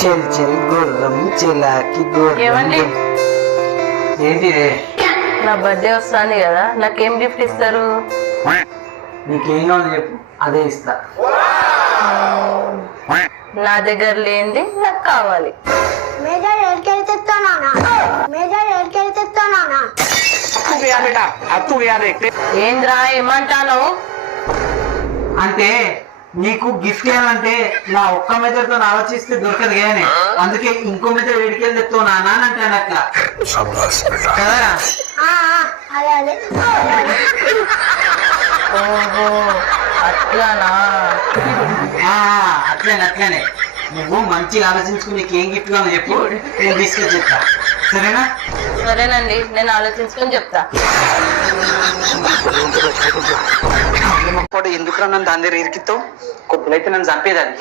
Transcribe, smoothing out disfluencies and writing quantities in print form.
చెల్ చెల్ గుర్రం చిలాకి ఏమండి? గుర్రం ఏంటి నా బర్త్డే వస్తుంది కదా, నాకేం గిఫ్ట్ ఇస్తారు? నీకేం కావాలి చెప్పు, అదే ఇస్తా. నా దగ్గర లేనిది నాకు కావాలి. మేజర్ ఎక్కడికి తెస్తానా మేజర్ ఎక్కడికి తెస్తానా ఏంద్రా ఏమంటాను? అంటే నీకు గిఫ్ట్ ఇవ్వాలంటే నా ఒక్క మెథడ్తో ఆలోచిస్తే దొరకదు కానీ అందుకే ఇంకో మెథడ్ వేడికెళ్ళి తెస్తావు నాన్న అని అంటాను అక్క కదా. అదే అదే ఓహో అట్లానా? అట్లనే అట్లనే నువ్వు మంచిగా ఆలోచించుకుని నీకు ఏం గిఫ్ట్ కావాలో చెప్పు, నేను తీసుకొచ్చి చెప్తా. సరేనా? సరేనండి, నేను ఆలోచించుకొని చెప్తా. ఎందుకు నన్ను దాని దగ్గర ఇరికిస్తావు? కొద్దిలైతే నన్ను చంపేదాన్ని